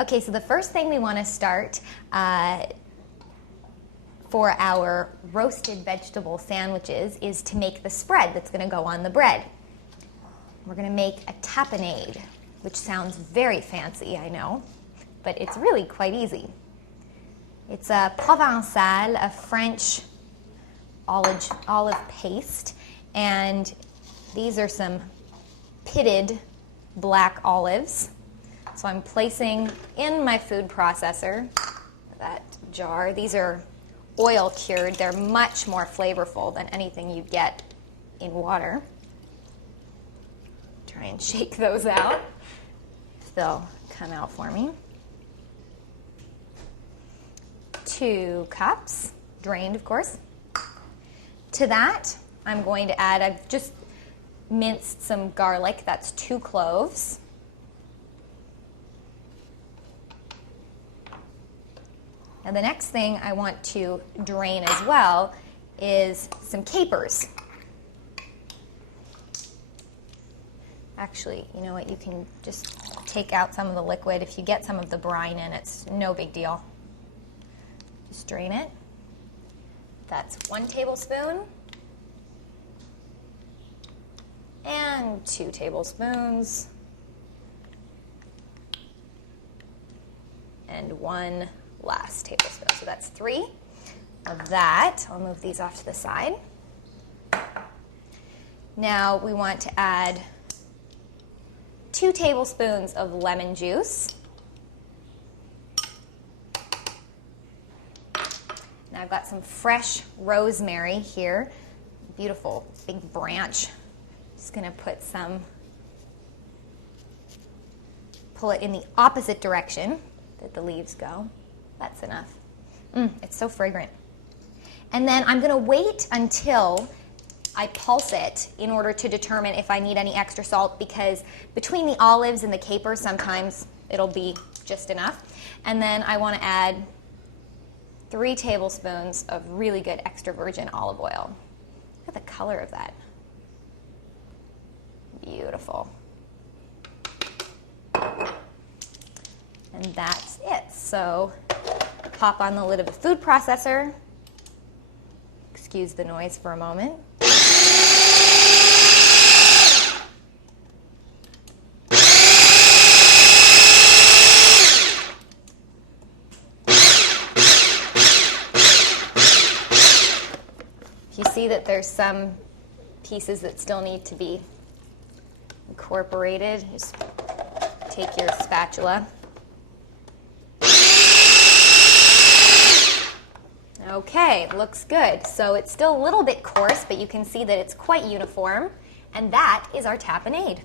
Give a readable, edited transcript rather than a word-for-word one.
Okay, so the first thing we want to start for our roasted vegetable sandwiches is to make the spread that's going to go on the bread. We're going to make a tapenade, which sounds very fancy, I know, but it's really quite easy. It's a provençal, a French olive paste, and these are some pitted black olives. So I'm placing in my food processor that jar. These are oil cured. They're much more flavorful than anything you'd get in water. Try and shake those out if they'll come out for me. 2 cups, drained of course. To that, I'm going to add, I've just minced some garlic, that's 2 cloves. Now the next thing I want to drain as well is some capers. Actually, you know what, you can just take out some of the liquid. If you get some of the brine in, it's no big deal. Just drain it. That's 1 tablespoon and 2 tablespoons and 1 last tablespoon. So that's 3 of that. I'll move these off to the side. Now we want to add 2 tablespoons of lemon juice. Now I've got some fresh rosemary here. Beautiful big branch. Just going to put some, pull it in the opposite direction that the leaves go. That's enough. It's so fragrant. And then I'm going to wait until I pulse it in order to determine if I need any extra salt, because between the olives and the capers, sometimes it'll be just enough. And then I want to add 3 tablespoons of really good extra virgin olive oil. Look at the color of that. Beautiful. And that's it. So pop on the lid of the food processor. Excuse the noise for a moment. If you see that there's some pieces that still need to be incorporated, just take your spatula. Okay, looks good. So it's still a little bit coarse, but you can see that it's quite uniform, and that is our tapenade.